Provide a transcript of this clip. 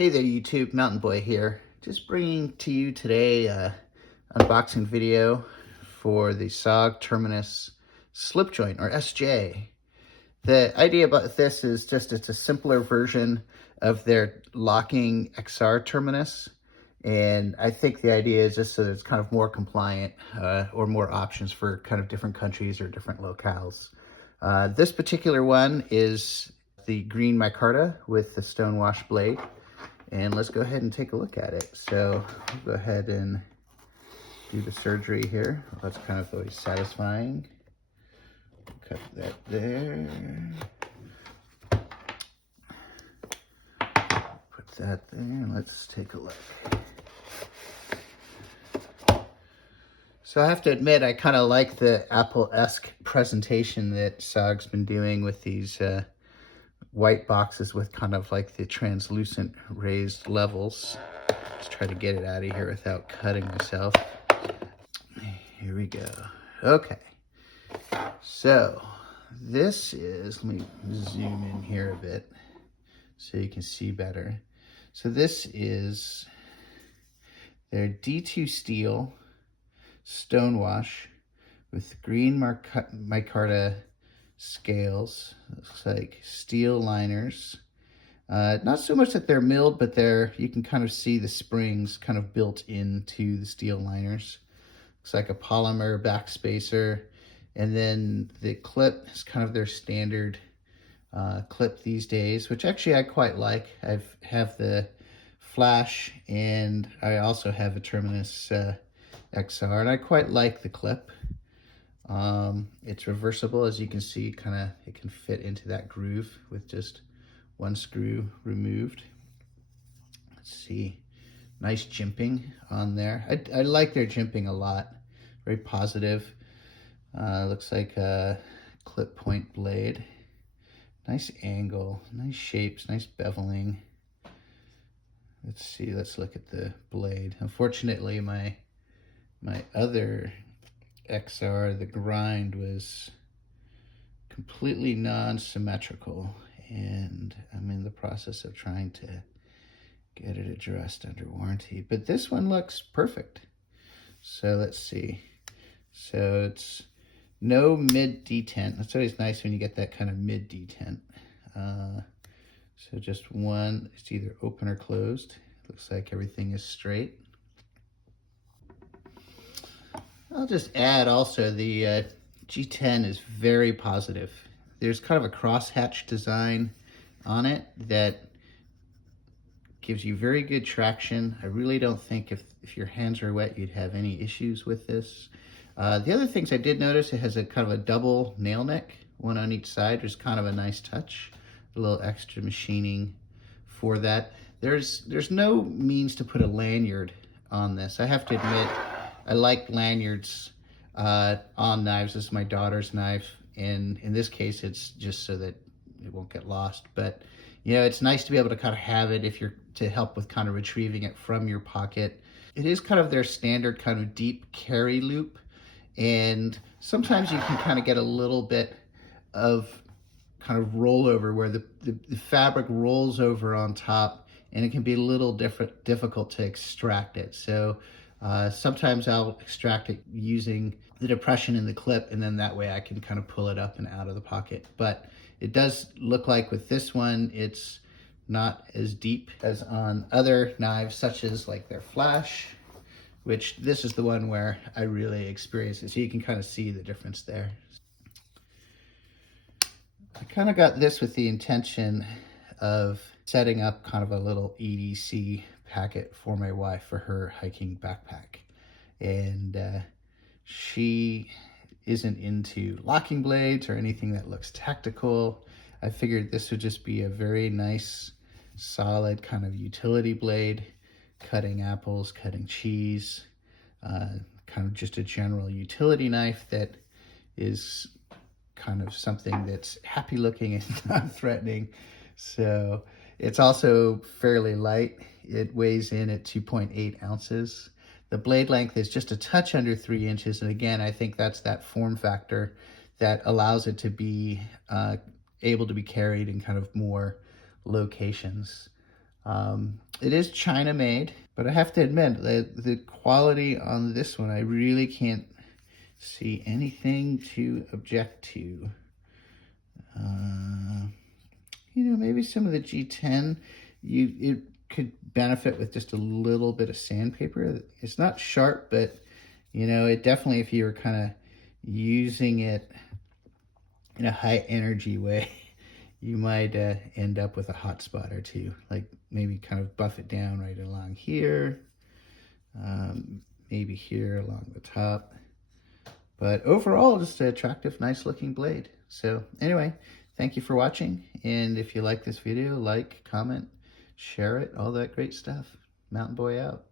Hey there YouTube, Mountain Boy here. Just bringing to you today an unboxing video for the SOG Terminus slip joint, or SJ. The idea about this is just it's a simpler version of their locking XR terminus. And I think the idea is just so that it's kind of more compliant or more options for kind of different countries or different locales. This particular one is the green micarta with the stonewash blade. And let's go ahead and take a look at it. So I'll go ahead and do the surgery here. That's kind of always satisfying. Cut that there. Put that there, and let's take a look. So I have to admit, I kind of like the Apple-esque presentation that SOG's been doing with these white boxes with kind of like the translucent raised levels. Let's try to get it out of here without cutting myself. Here we go. Okay. So this is, let me zoom in here a bit so you can see better. So this is their D2 steel stonewash with green micarta scales. Looks like steel liners. Not so much that they're milled, but you can kind of see the springs kind of built into the steel liners. Looks like a polymer backspacer. And then the clip is kind of their standard clip these days, which actually I quite like. I have the Flash, and I also have a Terminus XR, and I quite like the clip. It's reversible, as you can see. It can fit into that groove with just one screw removed. Let's see, nice jimping on there. I like their jimping a lot. Very positive. Looks like a clip point blade. Nice angle, nice shapes, nice beveling. Let's see, let's look at the blade. Unfortunately, my other XR, the grind was completely non-symmetrical, and I'm in the process of trying to get it addressed under warranty. But this one looks perfect. So let's see. So it's no mid detent. That's always nice when you get that kind of mid detent. So just one, it's either open or closed. Looks like everything is straight. I'll just add also the G10 is very positive. There's kind of a crosshatch design on it that gives you very good traction. I really don't think if your hands are wet, you'd have any issues with this. The other things I did notice, it has a kind of a double nail neck, one on each side. There's kind of a nice touch, a little extra machining for that. There's no means to put a lanyard on this. I have to admit, I like lanyards on knives. This is my daughter's knife, and in this case, it's just so that it won't get lost. But you know, it's nice to be able to kind of have it if you're to help with kind of retrieving it from your pocket. It is kind of their standard kind of deep carry loop, and sometimes you can kind of get a little bit of kind of rollover where the fabric rolls over on top, and it can be a little difficult to extract it. So sometimes I'll extract it using the depression in the clip, and then that way I can kind of pull it up and out of the pocket. But it does look like with this one, it's not as deep as on other knives, such as like their Flash, which this is the one where I really experience it. So you can kind of see the difference there. I kind of got this with the intention of setting up kind of a little EDC packet for my wife for her hiking backpack. And she isn't into locking blades or anything that looks tactical. I figured this would just be a very nice, solid kind of utility blade, cutting apples, cutting cheese, kind of just a general utility knife that is kind of something that's happy looking and not threatening. So it's also fairly light. It weighs in at 2.8 ounces. The blade length is just a touch under 3 inches. And again, I think that's that form factor that allows it to be able to be carried in kind of more locations. It is China made, but I have to admit the quality on this one, I really can't see anything to object to. You know, maybe some of the G10, it could benefit with just a little bit of sandpaper. It's not sharp, but you know, it definitely, if you were kind of using it in a high energy way, you might end up with a hot spot or two. Like maybe kind of buff it down right along here, maybe here along the top. But overall, just an attractive, nice looking blade. So anyway, thank you for watching. And if you like this video, like, comment, share it, all that great stuff. Mountain Boy out.